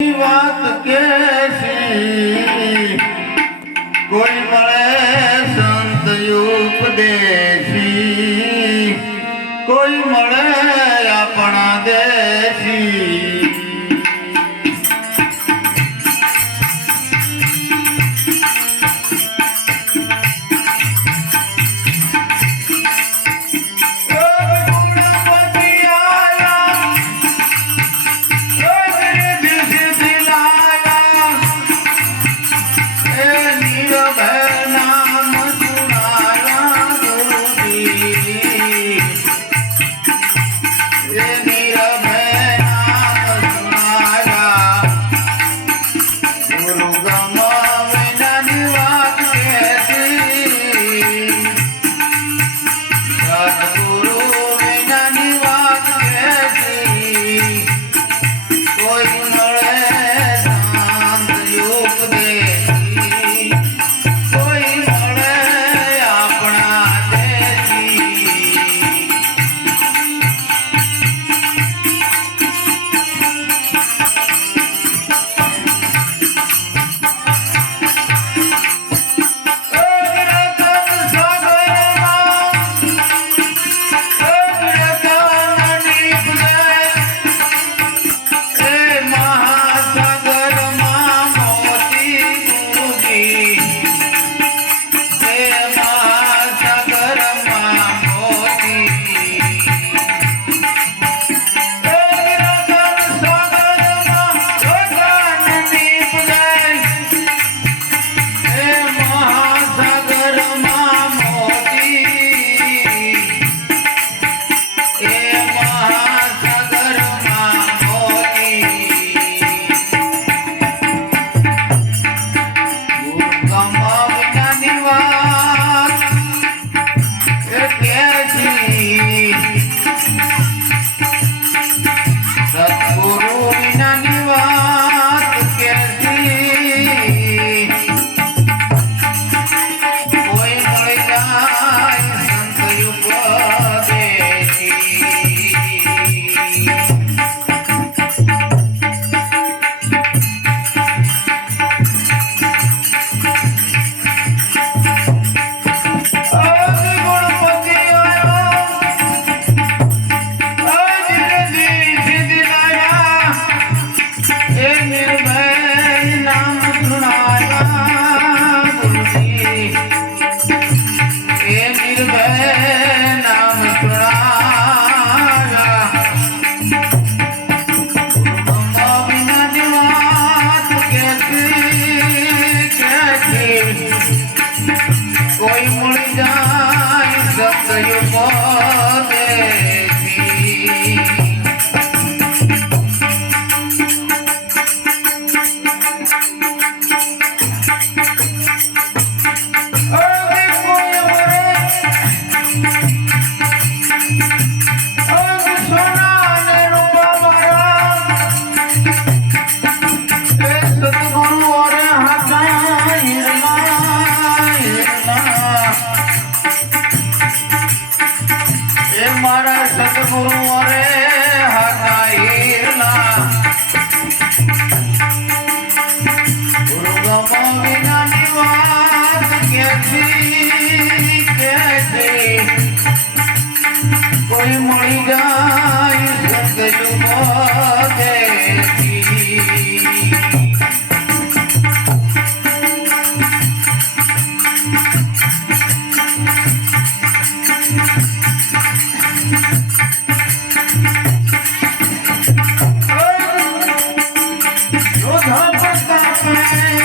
વાત કે કોઈ મળે સંત ઉપદેશી? કોઈ મળે આપણા દેશી? the best. મારા સદગુરુ અરે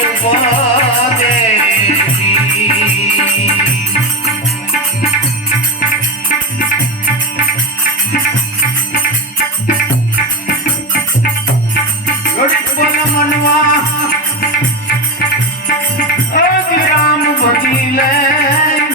திருப்பாதே